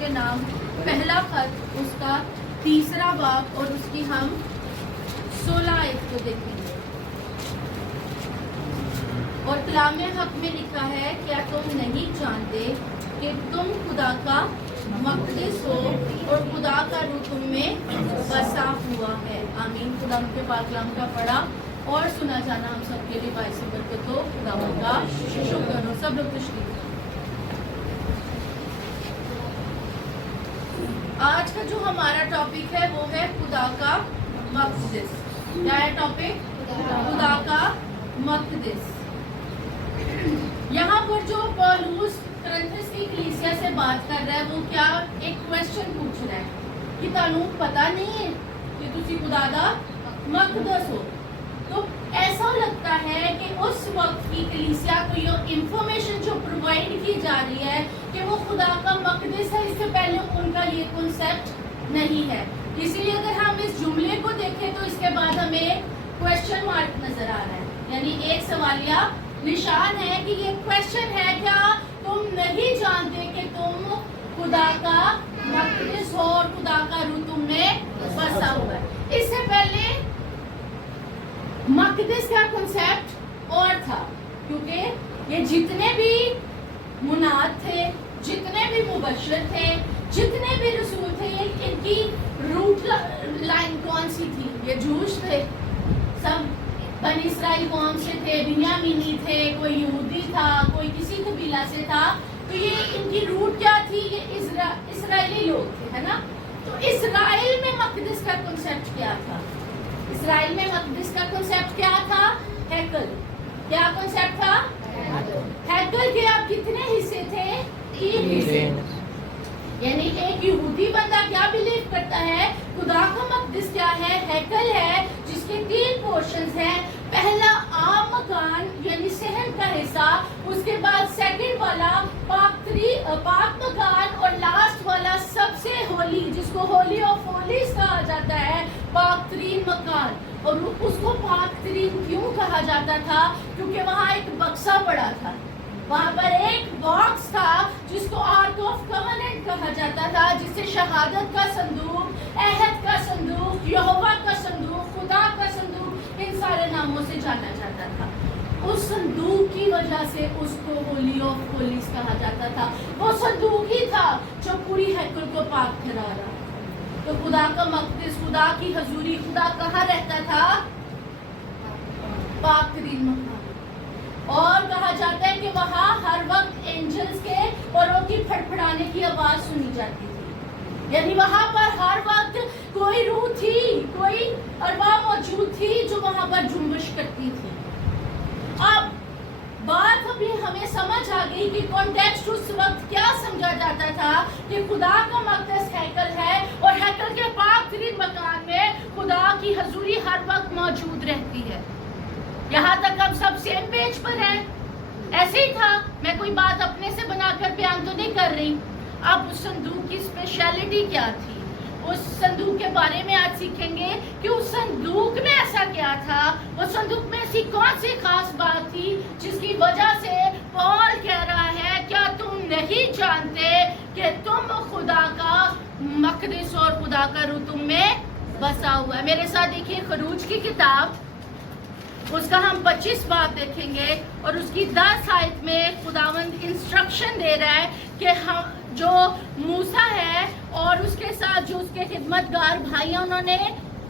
کے نام پہلا خط اس کا 3 باب اور اس کی ہم 16 آیت کو دیکھیں گے. اور کلام حق میں لکھا ہے کیا تم نہیں جانتے کہ تم خدا کا مقدس ہو اور خدا کا روح تم میں بسا ہوا ہے. آمین. خدا ان کے پاک کلام کا پڑھا اور سنا جانا ہم سب کے لیے باعث برکت ہو. خدا ان کا شکر ہو. سب لوگ تشریف. آج کا جو ہمارا ٹاپک ہے وہ ہے خدا کا مقدس. کیا ہے ٹاپک؟ خدا کا مقدس. یہاں پر جو پولس کرنتھس کی کلیسیا سے بات کر رہا ہے وہ کیا ایک کویسچن پوچھ رہا ہے کہ تانوں پتہ نہیں ہے کہ تسی خدا دا مقدس ہو. تو ایسا لگتا ہے کہ اس وقت کی کلیسیا کو یہ انفارمیشن جو پرووائڈ کی جا رہی ہے کہ وہ خدا کا مقدس ہے، اس سے پہلے ان کا یہ کنسیپٹ نہیں ہے. اسی لیے اگر ہم اس جملے کو دیکھیں تو اس کے بعد ہمیں کویسچن مارک نظر آ رہا ہے، یعنی ایک سوالیہ نشان ہے کہ یہ کویسچن ہے کیا تم نہیں جانتے کہ تم خدا کا مقدس ہو اور خدا کا روح تم میں بسا ہوا ہے. اس سے پہلے مقدس کا کنسیپٹ اور تھا، کیونکہ یہ جتنے بھی مناد تھے، جتنے بھی مبشر تھے، جتنے بھی رسول تھے، ان کی روٹ لائن کون سی تھی؟ یہ جوش تھے، سب بنی اسرائیل قوم سے تھے، بنیامینی تھے، کوئی یہودی تھا، کوئی کسی قبیلہ سے تھا. تو یہ ان کی روٹ کیا تھی؟ یہ اسرائیلی لوگ تھے، ہے نا. تو اسرائیل میں مقدس کا کنسیپٹ کیا تھا؟ اسرائیل میں مقدس کا کنسیپٹ کیا تھا؟ ہیکل. کیا کنسیپٹ تھا؟ ہیکل کے اب کتنے حصے تھے؟ 3 حصے. یعنی ایک یہودی بندہ کیا بلیو کرتا ہے؟ خدا کا مقدس کیا ہے؟ ہیکل ہے، جس کے 3 پورشنز ہیں. پہلا عام مکان یعنی صحن کا حصہ، اس کے بعد سیکنڈ والا پاک مکان، اور لاسٹ والا سب سے ہولی، جس کو ہولی آف ہولیز کہا جاتا ہے، پاک ترین مکان. اور اس کو پاک ترین کیوں کہا جاتا تھا؟ کیونکہ وہاں ایک بکسا پڑا تھا، وہاں پر ایک باکس تھا جس کو آرک آف کوننٹ کہا جاتا تھا، جس سے شہادت کا صندوق، عہد کا صندوق، یہوہ کا صندوق، خدا کا صندوق، ان سارے ناموں سے جانا جاتا تھا. اس صندوق کی وجہ سے اس کو ہولی آف ہولیز کہا جاتا تھا. وہ صندوق ہی تھا جو پوری ہیکل کو پاک ٹھہرا رہا. تو خدا کا مقدس، خدا کی حضوری، خدا کہاں رہتا تھا؟ پاک ترین مکان. اور کہا جاتا ہے کہ وہاں ہر وقت اینجلز کے پروں کی پھڑپھڑانے کی آواز سنی جاتی تھی. یعنی وہاں پر ہر وقت کوئی روح تھی، کوئی ارواح موجود تھی جو وہاں پر جنبش کرتی تھی. اب بات ابھی ہمیں سمجھ آ گئی کہ کانٹیکسٹ اس وقت کیا سمجھا جاتا تھا کہ خدا کا مقدس ہیکل ہے اور ہیکل کے پاک ترین مکان میں خدا کی حضوری ہر وقت موجود رہتی ہے. یہاں تک ہم سب سیم پیج پر ہیں. ایسے ہی تھا، میں کوئی بات اپنے سے بنا کر بیان تو نہیں کر رہی. اب اس صندوق کی اسپیشلٹی کیا تھی، اس صندوق کے بارے میں آج سیکھیں گے کہ اس صندوق میں ایسا کیا تھا، اس صندوق میں ایسی کون سی خاص بات تھی جس کی وجہ سے پال کہہ رہا ہے کیا تم نہیں جانتے کہ تم خدا کا مقدس اور خدا کا روح تم میں بسا ہوا ہے. میرے ساتھ دیکھیے خروج کی کتاب، اس کا ہم 25 باب دیکھیں گے اور اس کی 10 آیت میں خداوند انسٹرکشن دے رہا ہے کہ ہم جو موسیٰ ہے اور اس کے ساتھ جو اس کے خدمتگار بھائی ہیں انہوں نے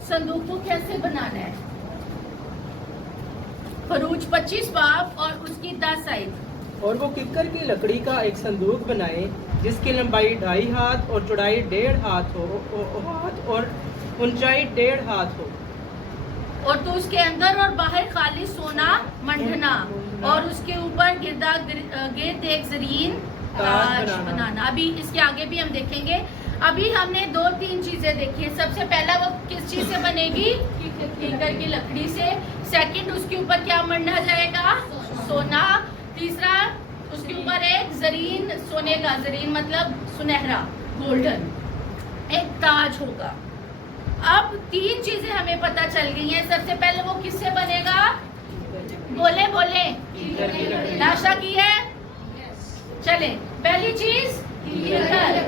صندوق کو کیسے بنانا ہے. خروج 25 باب اور اس کی 10 آیت. اور وہ ککر کی لکڑی کا ایک صندوق بنائے جس کی لمبائی 2.5 ہاتھ اور چوڑائی 1.5 ہاتھ ہو اور اونچائی 1.5 ہاتھ ہو. اور تو اس کے اندر اور باہر خالی سونا منڈھنا اور اس کے اوپر گرد ایک زرین تاج بنانا. ابھی اس کے آگے بھی ہم دیکھیں گے. ابھی ہم نے 2-3 چیزیں دیکھی ہیں. سب سے پہلا وہ کس چیز سے بنے گی؟ کیکر کی لکڑی سے. سیکنڈ، اس کے اوپر کیا منڈا جائے گا؟ سونا. تیسرا، اس کے اوپر ایک زرین، سونے کا زرین مطلب سنہرا، گولڈن ایک تاج ہوگا. اب 3 چیزیں ہمیں پتہ چل گئی ہیں. سب سے پہلے وہ کس سے بنے گا؟ بولے ناشتہ کی ہے؟ چلیں، پہلی چیز کیکر.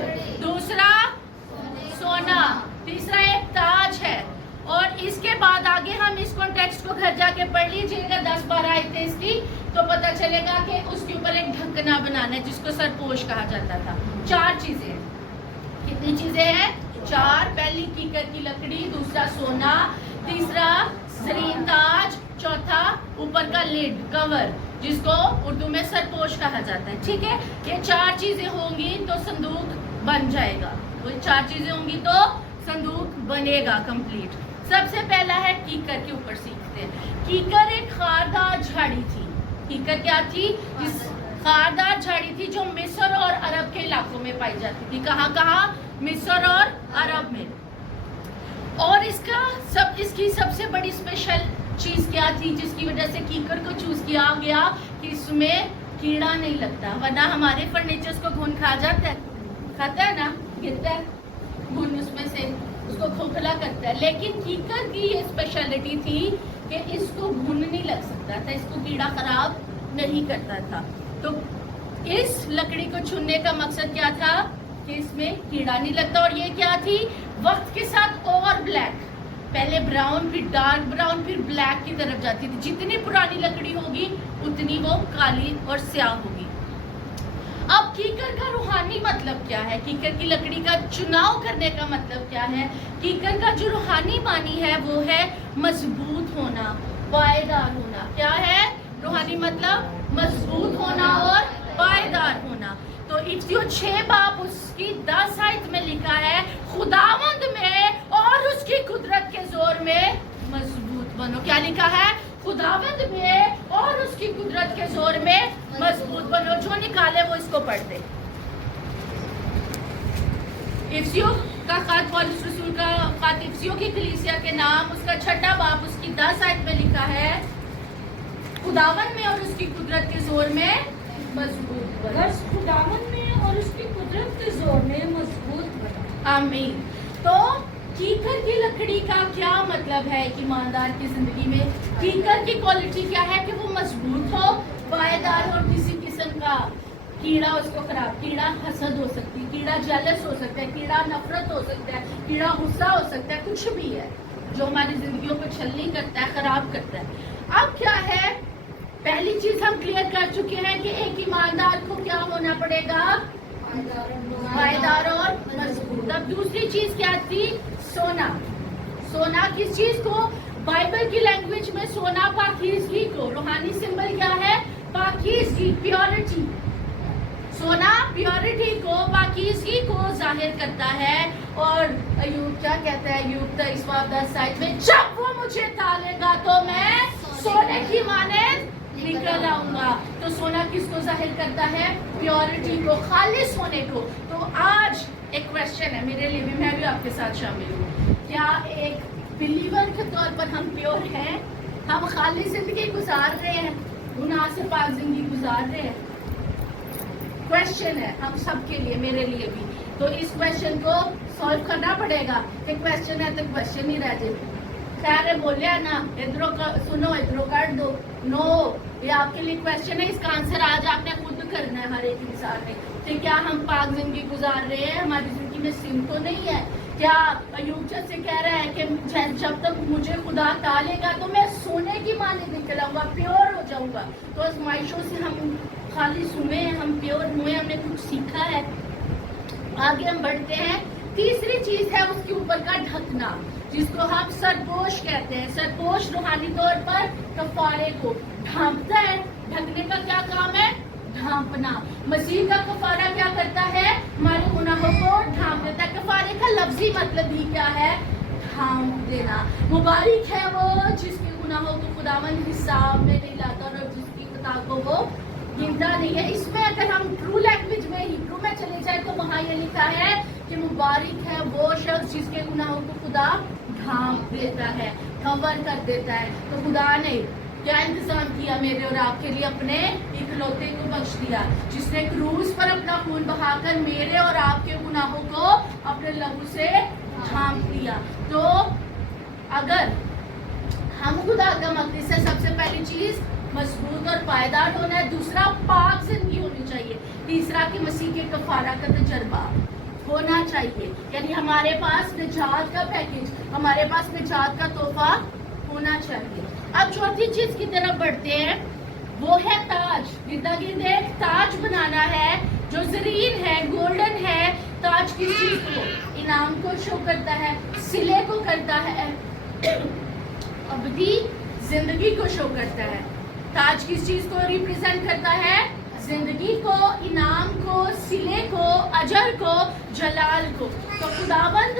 کو گھر جا کے پڑھ لیجیے گا 10-12 آیتیں اس کی, تو پتہ چلے گا کہ اس کے اوپر ایک ڈھکنا بنانا ہے جس کو سرپوش کہا جاتا تھا. 4 چیزیں, کتنی چیزیں ہیں؟ 4. پہلی کیکر کی لکڑی, دوسرا سونا, تیسرا زرین تاج, چوتھا اوپر کا لڈ کور جس کو اردو میں سرپوش کہا جاتا ہے. ٹھیک ہے, یہ 4 چیزیں ہوں گی تو صندوق بن جائے گا. وہ 4 چیزیں ہوں گی تو صندوق بنے گا کمپلیٹ. سب سے پہلا ہے کیکر کے اوپر سیکھتے ہیں. کیکر ایک خاردار جھاڑی تھی. کیکر کیا تھی؟ خاردار جھاڑی تھی جو مصر اور عرب کے علاقوں میں پائی جاتی تھی. کہاں کہاں؟ مصر اور عرب میں. اور اس کی سب سے بڑی اسپیشل چیز کیا تھی جس کی وجہ سے کیکر کو چوز کیا گیا کہ اس میں کیڑا نہیں لگتا, ورنہ ہمارے فرنیچرز کو گھن کھا جاتا ہے, کھاتا ہے نا, گرتا ہے گھن اس میں سے, اس کو کھوکھلا کرتا ہے. لیکن کیکر کی یہ اسپیشلٹی تھی کہ اس کو گھن نہیں لگ سکتا تھا, اس کو کیڑا خراب نہیں کرتا تھا. تو اس لکڑی کو چننے کا مقصد کیا تھا کہ اس میں کیڑا نہیں لگتا. اور یہ کیا تھی؟ وقت کے ساتھ اور بلیک, پہلے براؤن پھر ڈارک براؤن پھر بلیک کی طرف جاتی تھی. جتنی پرانی لکڑی ہوگی اتنی وہ کالی اور سیاہ ہوگی. اب کیکر کا روحانی مطلب کیا ہے؟ کیکر کی لکڑی کا چناؤ کرنے کا مطلب کیا ہے؟ کیکر کا جو روحانی معنی ہے وہ ہے مضبوط ہونا, پائیدار ہونا. کیا ہے روحانی مطلب؟ مضبوط ہونا اور پائیدار ہونا. تو افسیو 6 باب اس کی 10 آیت میں لکھا ہے خداوند میں اور اس کی قدرت کے زور میں مضبوط بنو. کیا لکھا ہے؟ خداوند میں اور اس کی قدرت کے زور میں مضبوط بنو. جو نکالے وہ اس کو پڑھ دے. افسیو کا خط, پولس رسول کا خط افسیو کی کلیسیا کے نام, اس کا 6 باب اس کی 10 آیت میں لکھا ہے خداوند میں اور اس کی قدرت کے زور میں مضبوط بنو. بس خداوند میں اور اس کی قدرت کے زور میں مضبوط بنو. آمین. تو کیکر کی لکڑی کا کیا مطلب ہے ایک ایماندار کی زندگی میں؟ کیکر کی کوالٹی کیا ہے کہ وہ مضبوط ہو, پائیدار ہو, کسی قسم کا کیڑا اس کو خراب, کیڑا حسد ہو سکتی ہے, کیڑا جیلس ہو سکتا ہے, کیڑا نفرت ہو سکتا ہے, کیڑا غصہ ہو سکتا ہے, کچھ بھی ہے جو ہماری زندگیوں کو چھلنی کرتا ہے, خراب کرتا ہے. اب کیا ہے, پہلی چیز ہم کلیئر کر چکے ہیں کہ ایک ایماندار کو کیا ہونا پڑے گا؟ پائیدار اور مضبوط. اب دوسری چیز کیا تھی؟ سونا. سونا کس چیز کو؟ بائبل کی لینگویج میں سونا پاکیزگی کو, روحانی سمبل کیا ہے؟ پاکیزگی, پیورٹی. سونا پیورٹی کو, پاکیزگی کو ظاہر کرتا ہے. اور ایوب کیا کہتا ہے؟ ایوب 23:10 آیت میں جب وہ مجھے تالے گا تو میں سونے کی مانند نکل آؤں گا. تو سونا کس کو ظاہر کرتا ہے؟ پیورٹی کو, خالص ہونے کو. تو آج ایک کوشچن ہے میرے لیے بھی, میں بھی آپ کے ساتھ شامل ہوں. کیا ایک بلیور کے طور پر ہم پیور ہیں؟ ہم خالص زندگی گزار رہے ہیں, گناہ سے پاک زندگی گزار رہے ہیں؟ کوشچن ہے ہم سب کے لیے, میرے لیے بھی. تو اس کوشچن کو سالو کرنا پڑے گا. ایک کوشچن ہے تو کوشچن ہی رہ جائے. خیر ہے, بولیا نا, ادھروں سنو ادھروں کاٹ دو. نو, یہ آپ کے لیے کوشچن ہے, اس کا آنسر آج آپ نے خود کرنا ہے ہر ایک انسان نے. کہ کیا ہم پاک زندگی گزار رہے ہیں؟ ہماری زندگی میں سن تو نہیں ہے؟ کیا ایوب جیسے کہہ رہا ہے کہ جب تک مجھے خدا ٹالے گا تو میں سونے کی مانند نکل آؤں گا, پیور ہو جاؤں گا. تو آزمائشوں سے ہم خالص ہوئے ہیں, ہم پیور ہوئے, ہم نے کچھ سیکھا ہے. آگے ہم بڑھتے ہیں. تیسری چیز ہے اس کے اوپر کا ڈھکنا, جس کو ہم سرپوش کہتے ہیں. سرپوش روحانی طور پر کفارے کو ڈھانپتا ہے. ڈھکنے کا کیا کام ہے؟ ڈھانپنا. مسیح کا کفارہ کیا کرتا ہے؟ ہمارے گناہوں کو ڈھانپ دیتا ہے. کفارے کا لفظی مطلب ہی کیا ہے؟ ڈھانپ دینا. مبارک ہے وہ جس کے گناہوں کو خداوند حساب میں نہیں لاتا اور جس کی خطا کو وہ گنتا نہیں ہے. اس میں اگر ہم ٹرو لینگویج میں ہیبرو میں چلے جائیں تو وہاں یہ لکھا ہے کہ مبارک ہے وہ شخص جس کے گناہوں کو خدا ڈھانپ دیتا ہے, کور کر دیتا ہے. تو خدا نے کیا انتظام کیا میرے اور آپ کے لیے؟ اپنے اکلوتے کو بخش دیا, جس نے کروس پر اپنا خون بہا کر میرے اور آپ کے گناہوں کو اپنے لہو سے ڈھانپ دیا. تو اگر ہم خدا کا مقدس ہے, سب سے پہلی چیز مضبوط اور پائیدار ہونا ہے. دوسرا پاک زندگی ہونی چاہیے. تیسرا کہ مسیح کے کفارہ کا تجربہ ہونا چاہیے. یعنی ہمارے پاس نجات کا پیکج, ہمارے پاس نجات کا تحفہ ہونا چاہیے. اب چوتھی چیز کی طرف بڑھتے ہیں, وہ ہے تاج. گردا گرد ایک تاج بنانا ہے جو زرین ہے, گولڈن ہے. تاج کس چیز کو, انعام کو شو کرتا ہے, صلے کو کرتا ہے, ابدی زندگی کو شو کرتا ہے. تاج کس چیز کو ریپرزینٹ کرتا ہے, زندگی کو, انعام کو, صلے کو, اجر کو, جلال کو. تو خداوند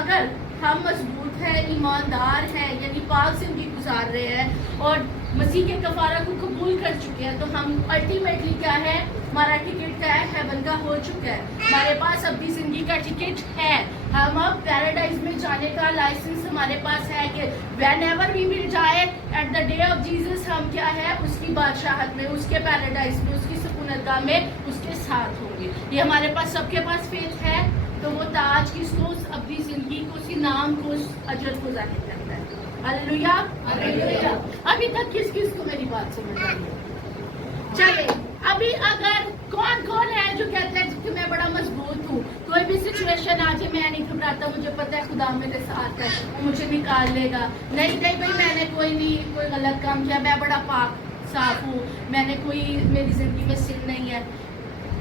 اگر ہم مضبوط ہیں, ایماندار ہیں, یعنی پاک زندگی گزار رہے ہیں اور مسیح کے کفارہ کو قبول کر چکے ہیں, تو ہم الٹیمیٹلی کیا ہے, ہمارا ٹکٹ کیا ہے, ہیون کا ہو چکا ہے. ہمارے پاس اب بھی زندگی کا ٹکٹ ہے. ہم اب پیراڈائز میں جانے کا لائسنس ہمارے پاس ہے کہ وین ایور وی ول جائے at the day of Jesus, ہم کیا ہے, اس کی بادشاہت میں, اس کے پیراڈائز میں, اس کی سکونتگاہ میں اس کے ساتھ ہوں گے. یہ ہمارے پاس سب کے پاس فیتھ ہے. تو وہ تاج کس کو, اپنی زندگی کو, اس انعام کو, اس اجر کو ظاہر کرتا ہے. ہاللیلویا, ہاللیلویا. ابھی تک کس کس کو میری بات سمجھ آئی ہے؟ چلے ابھی اگر کون ہے جو کہتا ہے کہ میں بڑا مضبوط ہوں, کوئی بھی سچویشن آ جائے میں نہیں گھبراتا, مجھے پتا ہے خدا میرے ساتھ ہے, وہ مجھے نکال لے گا. نہیں بھائی میں نے کوئی غلط کام کیا, میں بڑا پاک صاف ہوں, میں نے میری زندگی میں سن نہیں ہے,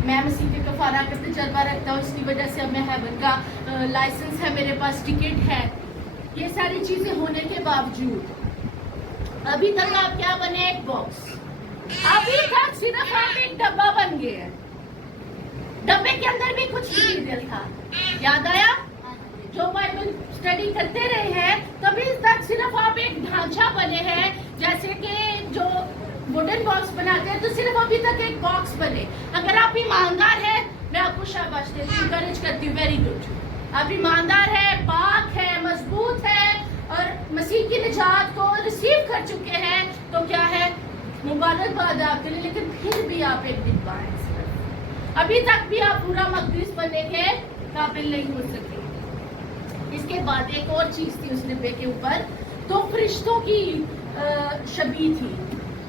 میں مسیح کے کفارہ کا تجربہ رکھتا ہوں, اس کی وجہ سے اب میں ہیون کا لائسنس ہے, میرے پاس ٹکٹ ہے. یہ ساری چیزیں ہونے کے باوجود ابھی تک آپ کیا بنے, ایک باکس. ابھی تک صرف آپ ایک ڈبہ بن گئے ہیں. ڈبے کے اندر بھی کچھ مٹیریل تھا, یاد آیا؟ جو بائبل اسٹڈی کرتے رہے ہیں تبھی تک صرف آپ ایک ڈھانچہ بنے ہیں, جیسے کہ جو ووڈن باکس بناتے ہیں, تو صرف ابھی تک ایک باکس بنے. اگر آپ ایماندار ہیں, میں آپ کو شاباش دیتی ہوں, انکریج کرتی ہوں, ویری گڈ. آپ ایماندار ہے, پاک ہے, مضبوط ہے اور مسیح کی نجات کو ریسیو کر چکے ہیں, تو کیا ہے, مبارکباد آپ کے لیے. لیکن پھر بھی آپ ایک ڈبہ ہیں, ابھی تک بھی آپ پورا مقدس بننے کے قابل نہیں ہو سکے. اس کے بعد ایک اور چیز تھی اس ڈبے کے اوپر, دو فرشتوں کی شبیہ تھی,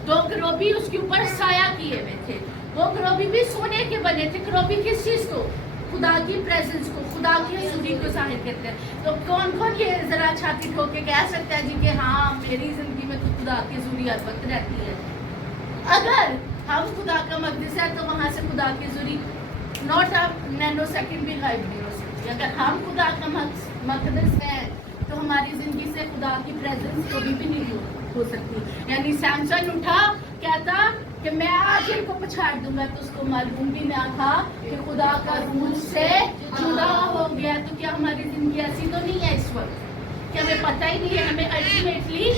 دو کروبی اس کے اوپر سایہ کیے ہوئے تھے. وہ کروبی بھی سونے کے بنے تھے. کروبی کس چیز کو, خدا کی پریزنس کو, خدا کی حضوری کو ظاہر کرتے ہیں. تو کون یہ ذرا چھاتی ٹھوک کے کہہ سکتا ہے جی کہ ہاں میری زندگی میں تو خدا کی حضوری ہر وقت رہتی ہے. اگر ہم خدا کا مقدس ہے تو وہاں سے خدا کی حضوری ناٹ نینو سیکنڈ بھی غائب نہیں ہو سکتی. اگر ہم خدا کا مقدس ہے تو ہماری زندگی سے خدا کی پریزنس کبھی بھی نہیں ہو سکتی. یعنی سیمسن اٹھا کہتا کہ میں آج ان کو پچھاڑ دوں گا, تو اس کو معلوم بھی نہ تھا کہ خدا کا روح سے جدا ہو گیا. تو کیا ہماری زندگی ایسی تو نہیں ہے اس وقت کہ ہمیں پتہ ہی نہیں ہے, ہمیں الٹیمیٹلی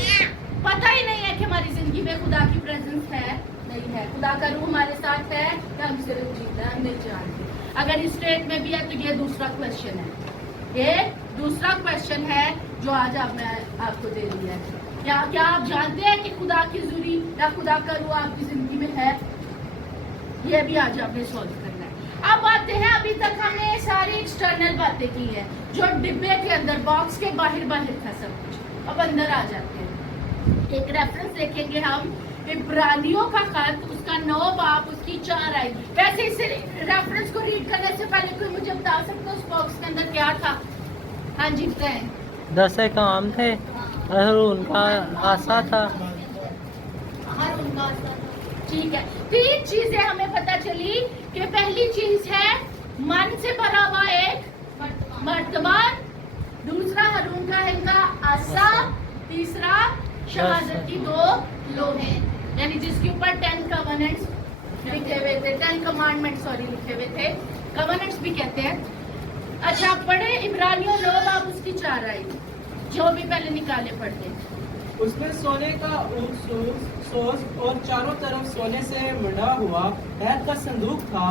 پتہ ہی نہیں ہے کہ ہماری زندگی میں خدا کی پریزنس ہے, نہیں ہے, خدا کا روح ہمارے ساتھ ہے کہ ہم صرف جیتا ہے, ہم نہیں جانتے. اگر اس اسٹیٹ میں بھی ہے تو یہ دوسرا کوشچن ہے, یہ دوسرا کوشچن ہے جو آج میں آپ کو دے رہی ہے. کیا آپ جانتے ہیں کہ خدا کی حضوری یا خدا کا روح آپ کی زندگی میں ہے؟ یہ بھی آج آپ نے سولو کرنا ہے. اب آتے ہیں, ابھی تک ہم نے ساری ایکسٹرنل باتیں کی ہیں جو ڈبے کے اندر, باکس کے باہر تھا سب کچھ. اب اندر آ جاتے ہیں. ایک ریفرنس دیکھیں گے ہم, عبرانیوں کا خط, اس کا 9 باب, اس کی 4 آئی. ویسے اس ریفرنس کو ریڈ کرنے سے پہلے کوئی مجھے بتا سکتا ہے اس باکس کے اندر کیا تھا؟ ہاں جی بتائیں. 10 کام تھے, ہارون کا عصا تھا. ٹھیک ہے, 3 چیزیں ہمیں پتہ چلی کہ پہلی چیز ہے من سے بھرا ہوا ایک مرتبان, دوسرا ہارون کا ان کا عصا, تیسرا شہادت کی 2 لوہے, یعنی جس کے اوپر 10 کمانڈمنٹس لکھے ہوئے تھے, 10 کمانڈمنٹس لکھے ہوئے تھے, کمانڈمنٹس بھی کہتے ہیں. اچھا پڑھے عبرانیوں 9 باب اس کی 4 آئی, جو بھی پہلے نکالے پڑھتے. اس میں سونے کا سوز اور چاروں طرف سونے سے مڑا ہوا عہد کا صندوق تھا.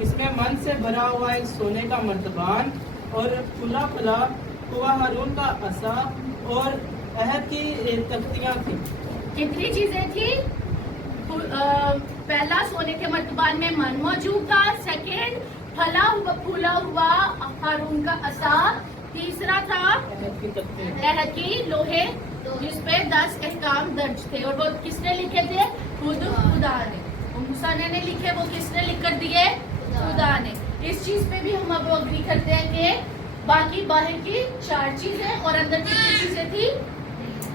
اس میں من سے بھرا ہوا ایک سونے کا مرتبان اور کھلا ہوا ہارون کا عصا اور عہد کی تختیاں تھیں. کتنی چیزیں تھی؟ پہلا سونے کے مرتبان میں من موجود تھا, سیکنڈ پھولا ہوا ہارون کا عصا, تیسرا تھا عہد کی لوہے جس پہ 10 احکام درج تھے. اور وہ کس نے لکھے تھے؟ خدا نے. موسیٰ نے لکھے, وہ کس نے لکھ کر دیے؟ خدا نے. اس چیز پہ بھی ہم اب اگری کرتے ہیں کہ باقی باہر کی 4 چیزیں اور اندر کتنی چیزیں تھی؟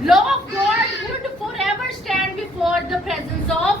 Law of God would forever stand before the presence of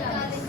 40।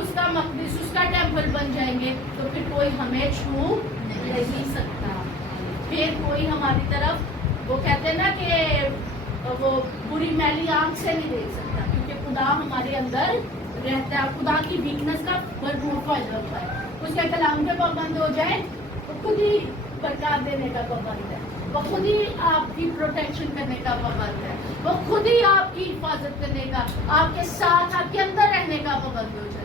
اس کا مقدس اس کا ٹیمپل بن جائیں گے تو پھر کوئی ہمیں چھو نہیں سکتا. پھر کوئی ہماری طرف وہ کہتے ہیں نا کہ وہ بری میلی آنکھ سے نہیں دیکھ سکتا کیونکہ خدا ہمارے اندر رہتا ہے. خدا کی ویکنس کا بھرپور فائدہ ہوتا ہے. اس کے کلام کے پابند ہو جائے تو خود ہی برکات دینے کا پابند ہے. وہ خود ہی آپ کی پروٹیکشن کرنے کا پابند ہے. وہ خود ہی آپ کی حفاظت کرنے کا, آپ کے ساتھ, آپ کے اندر رہنے کا پابند ہو جائے.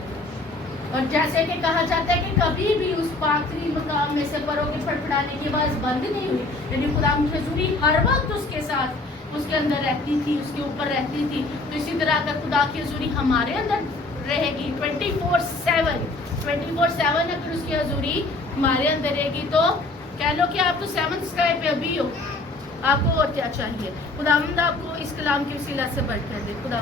اور جیسے کہ کہا جاتا ہے کہ کبھی بھی اس پاکری مقام میں سے پروں کے پھڑپڑانے کی آواز بند نہیں ہوئی, یعنی خدا کی حضوری ہر وقت اس کے ساتھ اس کے اندر رہتی تھی, اس کے اوپر رہتی تھی. تو اسی طرح اگر خدا کی حضوری ہمارے اندر رہے گی 24/7 اگر اس کی حضوری ہمارے اندر رہے گی تو کہہ لو کہ آپ تو 7th اسکائی پہ ابھی ہو. آپ کو اور کیا چاہیے؟ خداوند آپ کو اس کلام کے وسیلہ سے برکت دے. خدا